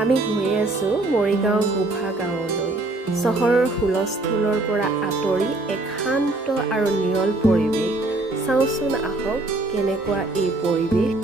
আমি গৈ আছোঁ মৰিগাঁও গোভা গাঁৱলৈ। চহৰৰ হুলস্থুলৰ পৰা আঁতৰি এক শান্ত আৰু নিৰল পৰিৱেশ। চাওঁচোন আহক কেনেকুৱা এই পৰিৱেশ।